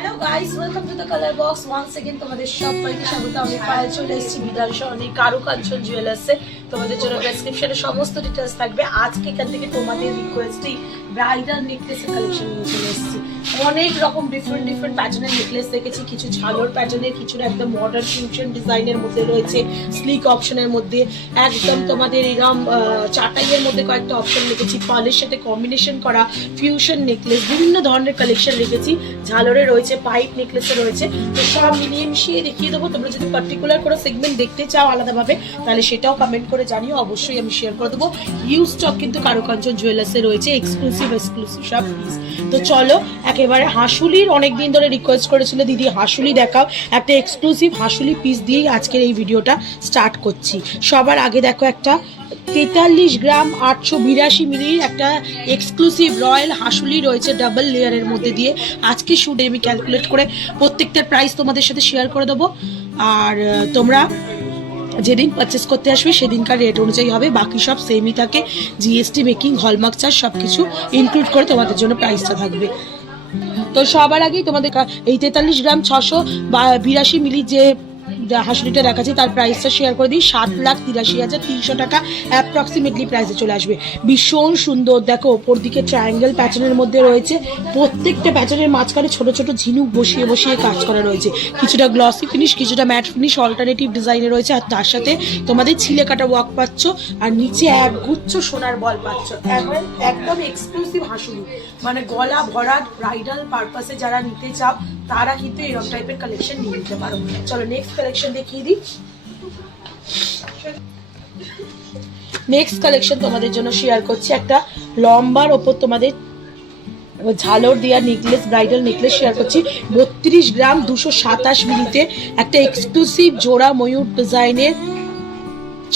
Hello guys, welcome to the Colour Box once again. তোমাদের সবাইকে স্বাগত। আমি পায়েল চলে এসেছি বিধান সরণি কারুকাঞ্চন জুয়েলার্সে। তোমাদের জন্য ডেসক্রিপশনে সমস্ত ডিটেলস থাকবে। আজকে এখান থেকে তোমাদের রিকোয়েস্টেই ব্রাইডাল নেকলেসের কালেকশন নিয়ে চলে এসেছি। অনেক রকম ডিফারেন্ট প্যাটার্নের নেকলেস দেখেছি, কিছু ঝালর প্যাটার্নের, কিছু একদম মডার্ন ফিউশন ডিজাইনের মধ্যে রয়েছে, স্লিক অপশনের মধ্যে, একদম তোমাদের এরকম চাটাইয়ের মধ্যে কয়েকটা অপশন রেখেছি, পালের সাথে কম্বিনেশন করা ফিউশন নেকলেস, বিভিন্ন ধরনের কালেকশন রেখেছি। ঝালরে রয়েছে, পাইপ নেকলেসে রয়েছে, তো সব মিলিয়ে মিশিয়ে দেখিয়ে দেবো। তোমরা যদি পার্টিকুলার কোনো সেগমেন্ট দেখতে চাও আলাদাভাবে, তাহলে সেটাও কমেন্ট করে জানিও, অবশ্যই আমি শেয়ার করে দেবো। হিউজ স্টক কিন্তু কারুকাঞ্চন জুয়েলার্সে রয়েছে, এক্সক্লুসিভ সব পিস। তো চলো একেবারে হাসুলির অনেকদিন ধরে রিকোয়েস্ট করেছিল দিদি হাসুলি দেখাও, একটা এক্সক্লুসিভ হাসুলি পিস দিয়েই আজকের এই ভিডিওটা স্টার্ট করছি। সবার আগে দেখো একটা 43 গ্রাম 882 মিলির একটা এক্সক্লুসিভ রয়্যাল হাসুলি রয়েছে ডাবল লেয়ারের মধ্যে দিয়ে। আজকে শুটে আমি ক্যালকুলেট করে প্রত্যেকটার প্রাইস তোমাদের সাথে শেয়ার করে দেবো, আর তোমরা যেদিন পারচেস করতে আসবে সেদিনকার রেট অনুযায়ী হবে, বাকি সব সেমই থাকে। জিএসটি, মেকিং, হলমার্ক চার্জ সব কিছু ইনক্লুড করে তোমাদের জন্য প্রাইসটা থাকবে। তো সবার আগেই তোমাদের এই 43 গ্রাম 682 মিলি যে হাসুলিটা দেখাচ্ছি তার প্রাইসটা শেয়ার করে দিই। 7,83,300 টাকা অ্যাপ্রক্সিমেটলি প্রাইসে চলে আসবে। ভীষণ সুন্দর, দেখো ওপর দিকে ট্রায়াঙ্গেল প্যাটার্নের মধ্যে রয়েছে, প্রত্যেকটা প্যাটার্নের মাঝখানে ছোট ছোট ঝিনুক বসিয়ে বসিয়ে কাজ করা রয়েছে, কিছুটা গ্লসি ফিনিশ, কিছুটা ম্যাট ফিনিশ, অল্টারনেটিভ ডিজাইনে রয়েছে। আর তার সাথে তোমাদের ছিলে কাটা ওয়ার্ক পাচ্ছ, আর নিচে এক গুচ্ছ সোনার বল পাচ্ছ। একদম এক্সক্লুসিভ হাসুলি, মানে গলা ভরা ব্রাইডাল পারপাসে যারা নিতে চাও তারা কিন্তু এরকম টাইপের কালেকশন নিয়ে নিতে পারো। চলো নেক্সট কালেকশন দেখিয়ে দিই। নেক্সট কালেকশন তোমাদের জন্য শেয়ার করছি, একটা লম্বার ওপর তোমাদের ঝালর দেওয়া নেকলেস, ব্রাইডাল নেকলেস শেয়ার করছি। 32 গ্রাম 227 মিলিতে একটা এক্সক্লুসিভ জোড়া ময়ূর ডিজাইনের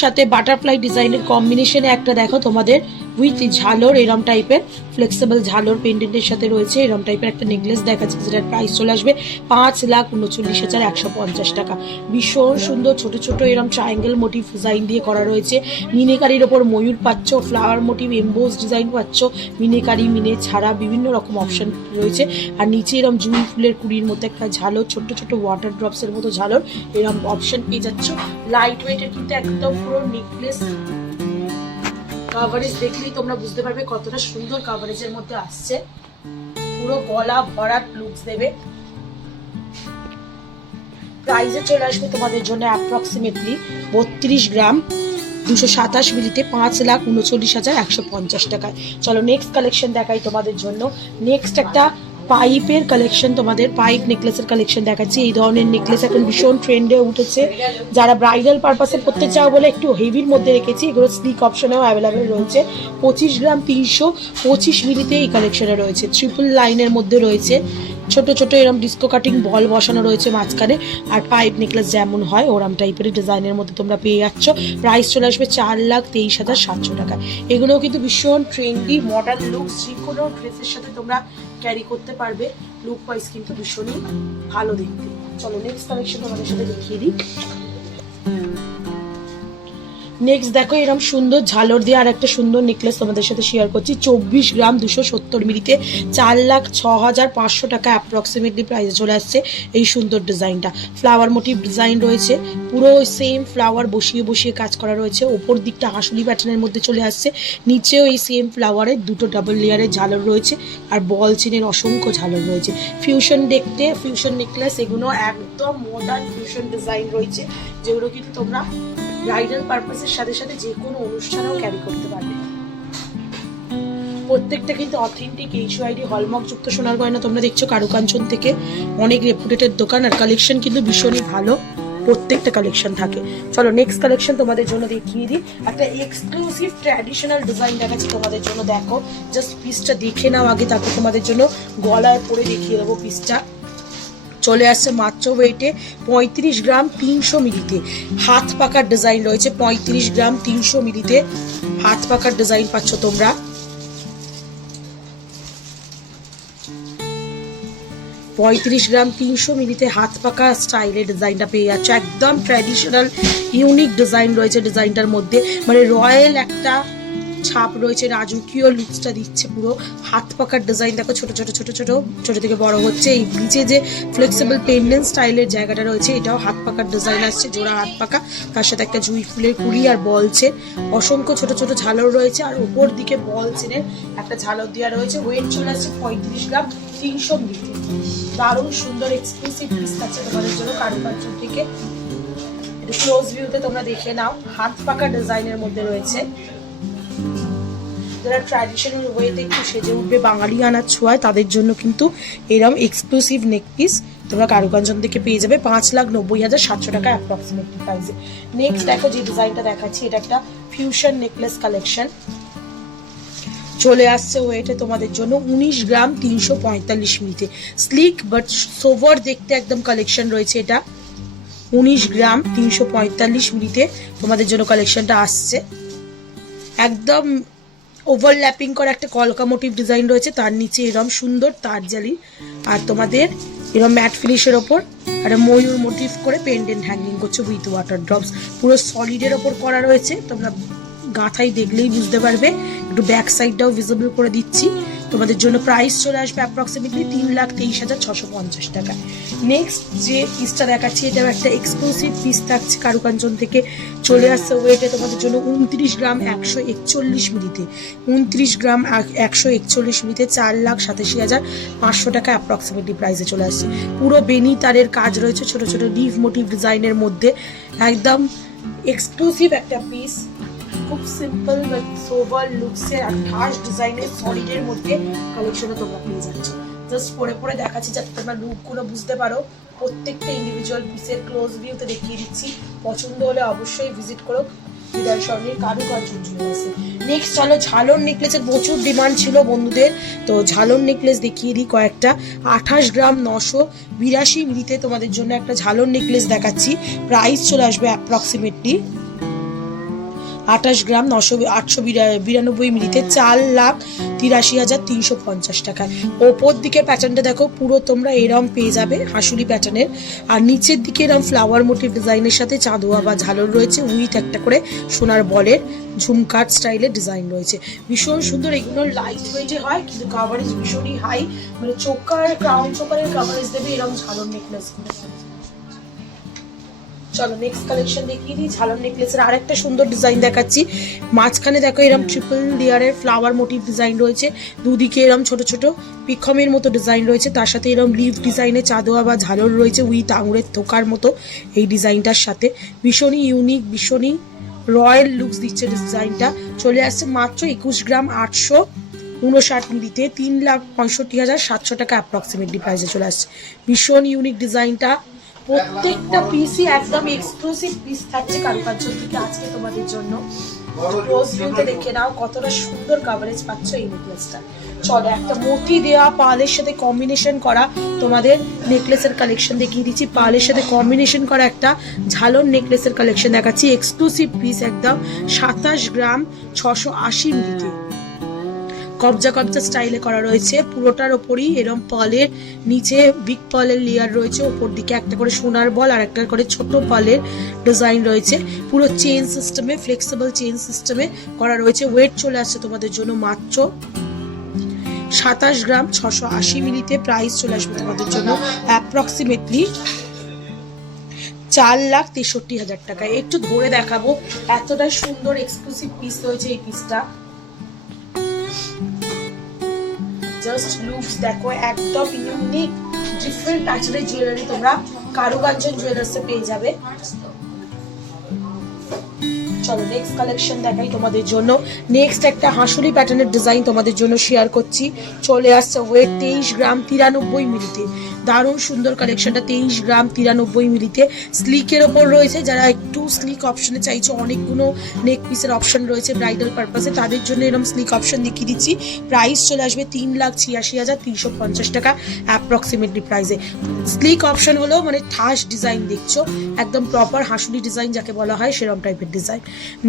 সাথে বাটারফ্লাই ডিজাইনের কম্বিনেশনে একটা দেখো তোমাদের উইথ ঝালর এরম টাইপের ফ্লেক্সিবল ঝালর পেন্ডেন্টের সাথে রয়েছে। এরম টাইপের একটা নেকলেস দেখাচ্ছে, যেটার প্রাইস চলে আসবে 5,39,150 টাকা। ভীষণ সুন্দর ছোট ছোট এরম ট্রায়াঙ্গেল মোটিভ ডিজাইন দিয়ে করা রয়েছে। মিনেকারির ওপর ময়ূর পাচ্ছ, ফ্লাওয়ার মোটিভ এমবোস ডিজাইন পাচ্ছ, মিনেকারি, মিনে ছাড়া বিভিন্ন রকম অপশন রয়েছে। আর নিচে এরম জুঁই ফুলের কুড়ির মতো একটা ঝালর, ছোট ছোট ওয়াটার ড্রপসের মতো ঝালর, এরম অপশন পেয়ে যাচ্ছ। লাইট ওয়েটের কিন্তু একদম পুরো নেকলেস। কাভারেজ দেখলেই তোমরা বুঝতে পারবে কতটা সুন্দর কাভারেজের মধ্যে আসছে। পুরো গলা ভরাট লুকস দেবে। প্রাইসে চলে আসবে তোমাদের জন্য অ্যাপ্রক্সিমেটলি 32 গ্রাম 227 মিলিতে 5,39,150 টাকায়। চলো নেক্সট কালেকশন দেখাই তোমাদের জন্য। নেক্সট একটা পাইপের কালেকশন, তোমাদের পাইপ নেকলেসের কালেকশন দেখাচ্ছি। এই ধরনের নেকলেস এখন ভীষণ ট্রেন্ডে উঠেছে, যারা ব্রাইডাল পারপাসে পড়তে চাও বলে একটু হেভির মধ্যে রেখেছি। এগুলো স্লিক অপশনেও অ্যাভেলেবেল রয়েছে। 25 গ্রাম 325 মিলিতে এই কালেকশনে রয়েছে। ট্রিপল লাইনের মধ্যে রয়েছে, ছোট ছোট এরম ডিস্কো কাটিং বল বসানো রয়েছে মাঝখানে। আর পাইপ নেকলেস যেমন হয় ওরম টাইপের ডিজাইনের মধ্যে তোমরা পেয়ে যাচ্ছ। প্রাইস চলে আসবে 4,23,700 টাকা। এগুলোও কিন্তু ভীষণ ট্রেন্ডি মডার্ন লুক, যে কোনো ড্রেসের সাথে তোমরা ক্যারি করতে পারবে। লুক ওয়াইজ কিন্তু ভীষণই ভালো দেখতে। চলো নেক্সট কালেকশন তোমাদের সাথে দেখিয়ে দিই। নেক্সট দেখো এরকম সুন্দর ঝালর দিয়ে আর একটা সুন্দর নেকলেস তোমাদের সাথে শেয়ার করছি। 24 গ্রাম 270 মিলিতে 4,06,500 টাকা অ্যাপ্রক্সিমেটলি প্রাইসে চলে আসছে এই সুন্দর ডিজাইনটা। ফ্লাওয়ার মোটিভ ডিজাইন রয়েছে, পুরো সেম ফ্লাওয়ার বসিয়ে বসিয়ে কাজ করা রয়েছে। ওপর দিকটা হাসুলি প্যাটার্নের মধ্যে চলে আসছে, নিচেও এই সেম ফ্লাওয়ারের দুটো ডাবল লেয়ারের ঝালর রয়েছে, আর বল চেনের অসংখ্য ঝালর রয়েছে। ফিউশন দেখতে ফিউশন নেকলেস, এগুলো একদম মডার্ন ফিউশন ডিজাইন রয়েছে, যেগুলো কিন্তু তোমরা ব্রাইডাল পারপাসের সাথে সাথে যে কোনো অনুষ্ঠানেও ক্যারি করতে পারবে। প্রত্যেকটা কিন্তু অথেন্টিক HYD হলমার্ক যুক্ত সোনার গয়না তোমরা দেখছো কারুকাঞ্চন থেকে, অনেক রেপুটেটেড দোকান। আর কালেকশন কিন্তু ভীষণই ভালো, প্রত্যেকটা কালেকশন থাকে। চলো নেক্সট কালেকশন তোমাদের জন্য দেখিয়ে দিই। একটা এক্সক্লুসিভ ট্র্যাডিশনাল ডিজাইন দেখাচ্ছি তোমাদের জন্য। দেখো জাস্ট পিসটা দেখে নাও আগে, তারপর তোমাদের জন্য গলায় পরে দেখিয়ে দেবো পিসটা। চলে আসছে মাত্র ওয়েটে 35 গ্রাম 300 মিলিতে। হাত পাকার ডিজাইন রয়েছে, 35 গ্রাম 300 মিলিতে হাত পাকার ডিজাইন পাচ্ছ তোমরা। 35 গ্রাম 300 মিলিতে হাত পাকা স্টাইলের ডিজাইনটা পেয়ে যাচ্ছ। একদম ট্র্যাডিশনাল ইউনিক ডিজাইন রয়েছে ডিজাইনটার মধ্যে, মানে রয়্যাল একটা ছাপ রয়েছে, রাজকীয় লুকসটা দিচ্ছে। পুরো হাত পাকার ডিজাইন দেখো, ছোট ছোট ছোট ছোট ছোট থেকে বড় হচ্ছে। এই নিচে যে ফ্লেক্সিবল পেন্ডেন্ট স্টাইলের জায়গাটা রয়েছে, এটাও হাত পাকার ডিজাইন আসছে, জোড়া হাত পাকা, তার সাথে একটা জুঁই ফুলের কুড়ি আর বলছে, অসংখ্য ছোট ছোট ঝালর রয়েছে, আর উপর দিকে বল চেনের একটা ঝালর দেওয়া রয়েছে। ওয়েট চলে আসছে 35 গ্রাম, 300 মিলি। দারুণ সুন্দর এক্সক্লুসিভ পিস আছে তোমাদের জন্য কারুকার্য থেকে। একটু ক্লোজ ভিউতে তোমরা দেখে নাও, হাত পাকা ডিজাইনের মধ্যে রয়েছে। যারা ট্র্যাডিশনাল ওয়েতে একটু সেজে উঠবে বাঙালি আনার ছোঁয়ায়, তাদের জন্য কিন্তু এরকম এক্সক্লুসিভ নেক পিস তোমরা কারুকাঞ্চন থেকে পেয়ে যাবে 5,90,700 টাকা অ্যাপ্রক্সিমেটলি প্রাইসে। নেক্সট দেখো যে ডিজাইনটা দেখাচ্ছি, এটা একটা ফিউশন নেকলেস কালেকশন চলে আসছে। ওয়েটে তোমাদের জন্য 19 গ্রাম, 345 মিলিতে। স্লিক বাট সোভার দেখতে একদম কালেকশন রয়েছে। এটা 19 গ্রাম 345 মিলিতে তোমাদের জন্য কালেকশনটা আসছে। একদম ওভারল্যাপিং করা একটা কলকা মোটিভ ডিজাইন রয়েছে, তার নিচে এরম সুন্দর তার জালি, আর তোমাদের এরম ম্যাট ফিনিশের ওপর একটা ময়ূর মোটিভ করে পেন্ডেন্ট হ্যাঙ্গিং করছে উইথ ওয়াটার ড্রপস। পুরো সলিডের ওপর করা রয়েছে, তোমরা গাঁথাই দেখলেই বুঝতে পারবে। একটু ব্যাক সাইডটাও ভিজিবল করে দিচ্ছি তোমাদের জন্য। প্রাইস চলে আসবে অ্যাপ্রক্সিমেটলি 3,23,650 টাকা। নেক্সট যে পিসটা দেখাচ্ছি, এটাও একটা এক্সক্লুসিভ পিস থাকছে কারুকাঞ্চন থেকে, চলে আসছে। ওয়েটে তোমাদের জন্য 29 গ্রাম 141 মিলিতে। 29 গ্রাম 141 মিলিতে 4,87,500 টাকা অ্যাপ্রক্সিমেটলি প্রাইসে চলে আসছে। পুরো বেনি তারের কাজ রয়েছে ছোট ছোট লিভ মোটিভ ডিজাইনের মধ্যে, একদম এক্সক্লুসিভ একটা পিস। খুব সিম্পল বাট সোভার লুকসের আর খাস ডিজাইনের সলিডের মধ্যে কালেকশনে তোমরা পেয়ে যাচ্ছ। জাস্ট পরে পরে দেখাচ্ছি যাতে তোমরা লুকগুলো বুঝতে পারো। প্রত্যেকটা ইন্ডিভিজুয়াল পিসের ক্লোজ ভিউতে দেখিয়ে দিচ্ছি। পছন্দ হলে অবশ্যই ভিজিট করো হৃদয় স্বর্ণের কারুকার্য জুয়েলার্সে। নেক্সট চলো, ঝালর নেকলেসের প্রচুর ডিমান্ড ছিল বন্ধুদের, তো ঝালর নেকলেস দেখিয়ে দিই কয়েকটা। 28 গ্রাম 982 মিলিতে তোমাদের জন্য একটা ঝালর নেকলেস দেখাচ্ছি। প্রাইস চলে আসবে অ্যাপ্রক্সিমেটলি 28 গ্রাম 892 মিলিতে 4,83,350 টাকায়। ওপর দিকে প্যাটার্নটা দেখো, পুরো তোমরা এরম পেয়ে যাবে হাসুলি প্যাটার্নের, আর নিচের দিকে এরম ফ্লাওয়ার মোটিভ ডিজাইনের সাথে চাঁদোয়া বা ঝালর রয়েছে, উইথ একটা করে সোনার বলের ঝুমকাট স্টাইলের ডিজাইন রয়েছে। ভীষণ সুন্দর। এগুলো লাইট ওয়েটে হয় কিন্তু কাভারেজ ভীষণই হাই, মানে চোকার ক্রাউন চোকারের কাভারেজ দেবে এরকম ঝালর নেকলেস গুলো। চলো নেক্সট কালেকশন দেখিয়ে দিই। ঝালর নেকলেসের আরেকটা সুন্দর ডিজাইন দেখাচ্ছি। মাঝখানে দেখো এরকম ট্রিপল লেয়ারের ফ্লাওয়ার মোটিভ ডিজাইন রয়েছে, দুদিকে এরকম ছোট ছোট পিখমের মতো ডিজাইন রয়েছে, তার সাথে এরকম লিভ ডিজাইনের চাঁদোয়া বা ঝালর রয়েছে উইথ আঙুরের থোকার মতো এই ডিজাইনটার সাথে। ভীষণই ইউনিক, ভীষণই রয়্যাল লুকস দিচ্ছে ডিজাইনটা। চলে আসছে মাত্র 21 গ্রাম 859 মিলিতে 3,65,700 টাকা অ্যাপ্রক্সিমেটলি প্রাইসে চলে আসছে। ভীষণ ইউনিক ডিজাইনটা। প্রত্যেকটা পিসই একদম এক্সক্লুসিভ পিস থাকছে কারুকার্য থেকে আজকে তোমাদের জন্য। ক্লোজ ভিউতে দেখে নাও কতটা সুন্দর কভারেজ পাচ্ছ এই নেকলেসটা। চলো একটা মোটি দেওয়া পালের সাথে কম্বিনেশন করা তোমাদের নেকলেসের কালেকশন দেখিয়ে দিচ্ছি। পালের সাথে কম্বিনেশন করা একটা ঝালর নেকলেসের কালেকশন দেখাচ্ছি। এক্সক্লুসিভ পিস একদম 27 গ্রাম 680 মিলিতে কবজা কবজা স্টাইলে করা রয়েছে। পুরোটার ওপরই এরম পালের নিচে বিগ পালের লেয়ার রয়েছে, ওপর দিকে একটা করে সোনার বল আর একটা করে ছোট পালের ডিজাইন রয়েছে। পুরো চেইন সিস্টেমে, ফ্লেক্সিবল চেইন সিস্টেমে করা রয়েছে। ওয়েট চলে আসছে তোমাদের জন্য মাত্র 27 গ্রাম 680 মিলিতে। প্রাইস চলে আসবে তোমাদের জন্য অ্যাপ্রক্সিমেটলি 4,63,000 টাকা। একটু ধরে দেখাবো, এতটা সুন্দর এক্সক্লুসিভ পিস রয়েছে এই পিসটা। জাস্ট লুকস দেখো, একদম ইউনিক ডিফারেন্ট প্যাটার্নের জুয়েলারি তোমরা কারুকাঞ্চন জুয়েলার্সে পেয়ে যাবে। চলো নেক্সট কালেকশন দেখাই তোমাদের জন্য। নেক্সট একটা হাঁসুলি প্যাটার্নের ডিজাইন তোমাদের জন্য শেয়ার করছি। চলে আসছে ওয়েট 23 গ্রাম 93 মিলিতে। দারুণ সুন্দর কালেকশনটা, 23 গ্রাম 93 মিলিতে। স্লিকের ওপর রয়েছে, যারা একটু স্লিক অপশনে চাইছো, অনেকগুলো নেক পিসের অপশন রয়েছে ব্রাইডাল পারপাসে, তাদের জন্য এরকম স্লিক অপশন দেখিয়ে দিচ্ছি। প্রাইস চলে আসবে 3,86,350 টাকা অ্যাপ্রক্সিমেটলি প্রাইসে। স্লিক অপশন হলো মানে ঠাস ডিজাইন দেখছো, একদম প্রপার হাঁসুলি ডিজাইন যাকে বলা হয় সেরকম টাইপের ডিজাইন।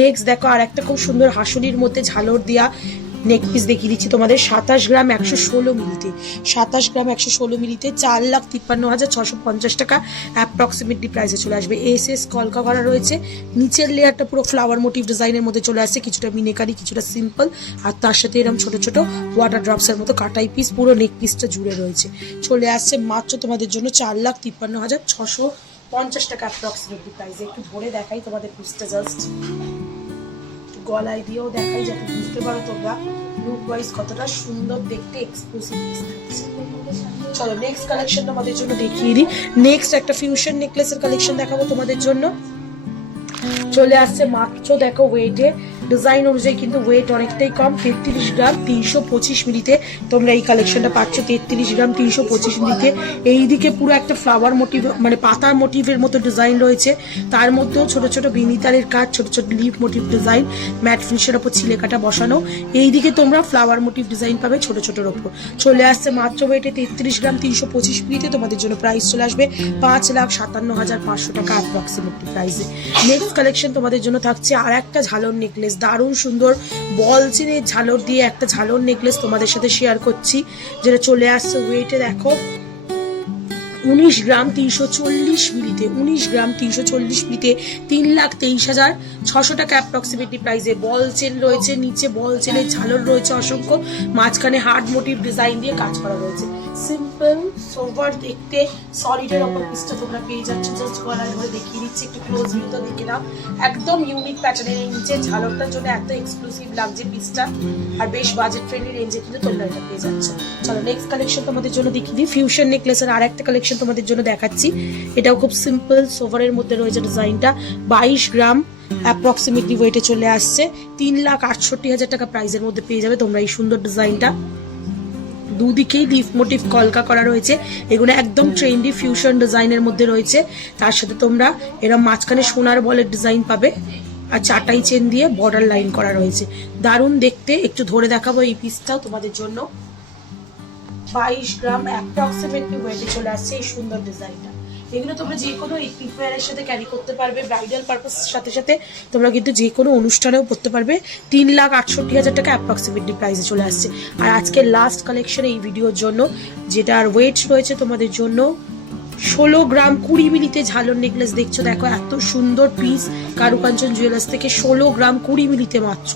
নেক্সট দেখো আর একটা খুব সুন্দর হাঁসুলির মধ্যে ঝালর দেওয়া নেক পিস দেখিয়ে দিচ্ছি তোমাদের 27 গ্রাম 116 মিলিতে, 27 গ্রাম 116 মিলিতে 4,53,650 টাকা অ্যাপ্রক্সিমেটলি প্রাইসে চলে আসবে। এস কলকা করা রয়েছে, নিচের লেয়ারটা পুরো ফ্লাওয়ার মোটিভ ডিজাইনের মধ্যে চলে আসছে, কিছুটা মিনেকারি কিছুটা সিম্পল, আর তার সাথে এরকম ছোট ছোট ওয়াটার ড্রপসের মতো কাটাই পিস পুরো নেক পিসটা জুড়ে রয়েছে। চলে আসছে মাত্র তোমাদের জন্য 4,53,650 টাকা অ্যাপ্রক্সিমেটলি প্রাইসে। একটু ধরে দেখাই তোমাদের পিসটা, জাস্ট গলায় দিয়েও দেখাই যাতে বুঝতে পারো তোমরা লুক ওয়াইজ কতটা সুন্দর দেখতে এক্সক্লুসিভ পিস থাকছে। চলো নেক্সট কালেকশন তোমাদের জন্য দেখিয়ে দিই। নেক্সট একটা ফিউশন নেকলেসের কালেকশন দেখাবো তোমাদের জন্য। চলে আসছে মাত্র দেখো ওয়েটে, ডিজাইন অনুযায়ী কিন্তু ওয়েট অনেকটাই কম, 33 গ্রাম 325 মিলিতে তোমরা এই কালেকশনটা পাচ্ছ। 33 গ্রাম 325 মিলিতে এইদিকে পুরো একটা ফ্লাওয়ার মোটিভ মানে পাতার মোটিভের মতো ডিজাইন রয়েছে, তার মধ্যেও ছোট ছোট বিনিতারের কাজ, ছোট ছোট লিফ মোটিভ ডিজাইন, ম্যাট ফিনিশের ওপর ছিলে কাটা বসানো। এইদিকে তোমরা ফ্লাওয়ার মোটিভ ডিজাইন পাবে ছোট ছোটর ওপর। চলে আসছে মাত্র ওয়েটে 33 গ্রাম 325 মিলিতে তোমাদের জন্য প্রাইস চলে আসবে 5,57,500 টাকা অ্যাপ্রক্সিমেটলি প্রাইসে। নেক্সট কালেকশন তোমাদের জন্য থাকছে আর একটা ঝালর নেকলেস, দারুণ সুন্দর বল চেনের ঝালর দিয়ে একটা ঝালর নেকলেস তোমাদের সাথে শেয়ার করছি, যেটা চলে আসছে ওয়েটে দেখো 19 গ্রাম 340 মিলিতে, 19 গ্রাম 340 মিলিতে 3,23,600 টাকা অ্যাপ্রক্সিমেটলি প্রাইসে। বল চেন রয়েছে, নিচে বল চেনের ঝালর রয়েছে অসংখ্য, মাঝখানে হার্ড মোটিভ ডিজাইন দিয়ে কাজ করা রয়েছে। সিম্পল সোভার দেখতে সলিডের ওপর পিসটা তোমরা পেয়ে যাচ্ছ। জাস্ট গলায় ধরে দেখিয়ে দিচ্ছি, একটু ক্লোজ ভিউটা দেখে নাও। একদম ইউনিক প্যাটার্নের এই নিচে ঝালরটার জন্য এত এক্সক্লুসিভ লাগছে পিসটা, আর বেশ বাজেট ফ্রেন্ডলি রেঞ্জে কিন্তু তোমরা এটা পেয়ে যাচ্ছ। চলো নেক্সট কালেকশন তোমাদের জন্য দেখিয়ে দিই। ফিউশন নেকলেসের আর একটা কালেকশন তোমাদের জন্য দেখাচ্ছি, এটাও খুব সিম্পল সোভারের মধ্যে রয়েছে ডিজাইনটা। 22 গ্রাম অ্যাপ্রক্সিমেটলি ওয়েটে চলে আসছে, 3,68,000 টাকা প্রাইসের মধ্যে পেয়ে যাবে তোমরা এই সুন্দর ডিজাইনটা। দুদিকেই লিফ মোটিভ কলকা করা রয়েছে, এগুলো একদম ট্রেন্ডি ফিউশন ডিজাইনের মধ্যে রয়েছে। তার সাথে তোমরা এরকম মাঝখানে সোনার বলের ডিজাইন পাবে, আর চাটাই চেন দিয়ে বর্ডার লাইন করা রয়েছে, দারুণ দেখতে। একটু ধরে দেখাবো এই পিসটাও তোমাদের জন্য। 22 গ্রাম অ্যাপ্রক্সিমেটলি ওয়েটে চলে আসছে এই সুন্দর ডিজাইনটা। এগুলো তোমরা যে কোনো ইকুইপমেন্টের সাথে ক্যারি করতে পারবে, ব্রাইডাল পারপাস সাথে সাথে তোমরা কিন্তু যে কোনো অনুষ্ঠানেও পড়তে পারবে। 3,68,000 টাকা অ্যাপ্রক্সিমেটলি প্রাইসে চলে আসছে। আর আজকে লাস্ট কালেকশন এই ভিডিওর জন্য, যেটার ওয়েট রয়েছে তোমাদের জন্য 16 গ্রাম 20 মিলিতে ঝালর নেকলেস দেখছো, দেখো এত সুন্দর পিস কারুকাঞ্চন জুয়েলার্স থেকে 16 গ্রাম 20 মিলিতে মাত্র।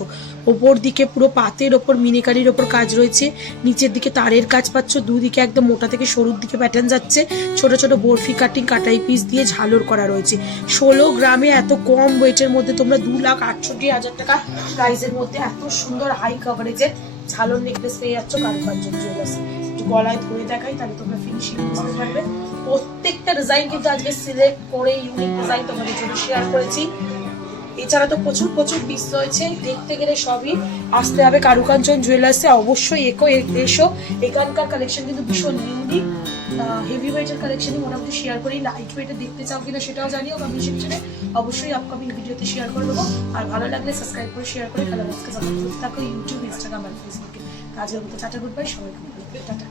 ওপর দিকে পুরো পাতের ওপর মিনেকারির ওপর কাজ রয়েছে, নিচের দিকে তারের কাজ পাচ্ছ, দুদিকে একদম মোটা থেকে সরুর দিকে প্যাটার্ন যাচ্ছে, ছোট ছোট বরফি কাটিং কাটাই পিস দিয়ে ঝালর করা রয়েছে। 16 গ্রামে এত কম ওয়েটের মধ্যে তোমরা 2,68,000 টাকা প্রাইসের মধ্যে এত সুন্দর হাই কভারেজের ঝালর নেকলেস পেয়ে যাচ্ছ কারুকাঞ্চন জুয়েলার্স। গলায় ধরে দেখাই তাহলে তোমরা ফিনিশিং বুঝতে পারবে। প্রত্যেকটা ডিজাইন কিন্তু আজকে সিলেক্ট করে ইউনিক ডিজাইন তোমাদের জন্য শেয়ার করেছি। এছাড়া তো প্রচুর প্রচুর পিস রয়েছে, দেখতে গেলে সবই আসতে হবে কারুকাঞ্চন জুয়েলার্সে। অবশ্যই এসো, এখানকার কালেকশন কিন্তু ভীষণ ইউনিক। হেভি ওয়েটের কালেকশনই মোটামুটি শেয়ার করি, লাইট ওয়েটের দেখতে চাও কিনা সেটাও জানিও কমেন্ট সেকশনে, অবশ্যই আপকামিং ভিডিওতে শেয়ার করে দেবো। আর ভালো লাগলে সাবস্ক্রাইব করে শেয়ার করে খেলাবাজকে সাপোর্ট করতে থাকো ইউটিউব, ইনস্টাগ্রাম আর ফেসবুকে। আজকের মতো টাটা, গুড বাই, সবাইকে টাটা।